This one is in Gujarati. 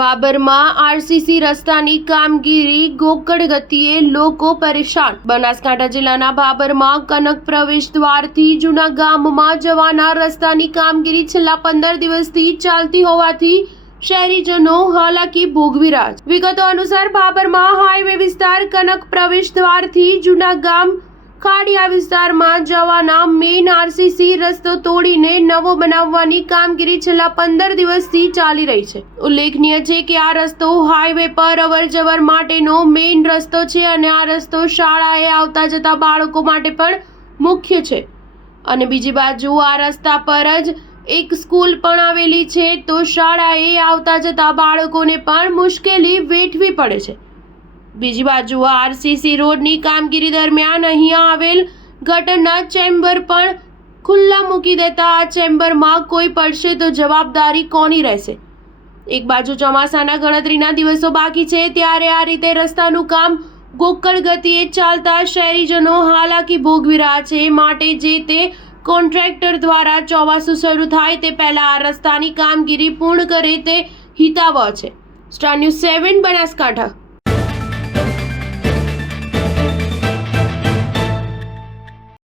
બાબરમાં આરસીસી રસ્તાની કામગીરી ગોકળ ગતિએ, લોકો પરેશાન। બનાસકાંઠા જિલ્લાના બાબરમાં કનક પ્રવેશ દ્વારથી જૂના ગામમાં જવાના રસ્તાની કામગીરી છેલ્લા 15 દિવસથી ચાલતી હોવાથી શહેરીજનો હાલાકી ભોગવી રહ્યા છે। વિગતો અનુસાર બાબરમાં હાઈવે વિસ્તાર કનક પ્રવેશ દ્વારથી જૂના ગામ ખાડિયા વિસ્તારમાં જવાના મેઇન આરસીસી રસ્તો તોડીને નવો બનાવવાની કામગીરી છેલ્લા 15 દિવસથી ચાલી રહી છે। ઉલ્લેખનીય છે કે આ રસ્તો હાઈવે પર અવરજવર માટેનો મેઇન રસ્તો છે અને આ રસ્તો શાળાએ આવતા જતા બાળકો માટે પણ મુખ્ય છે અને બીજી બાજુ આ રસ્તા પર જ એક સ્કૂલ પણ આવેલી છે, તો શાળાએ આવતા જતા બાળકોને પણ મુશ્કેલી વેઠવી પડે છે। બીજી બાજુ આરસીસી રોડની કામગીરી દરમિયાન અહીંયા આવેલ ગટરના ચેમ્બર પણ ખુલ્લા મૂકી દેતા આ ચેમ્બરમાં કોઈ પડશે તો જવાબદારી કોની રહેશે? એક બાજુ ચોમાસાના ગણતરીના દિવસો બાકી છે ત્યારે આ રીતે રસ્તાનું કામ ગોકળ ગતિએ ચાલતા શહેરીજનો હાલાકી ભોગવી રહ્યા છે। માટે જે તે કોન્ટ્રાક્ટર દ્વારા ચોમાસું શરૂ થાય તે પહેલા આ રસ્તાની કામગીરી પૂર્ણ કરે તે હિતાવહ છે। Star news 7 Banaskantha.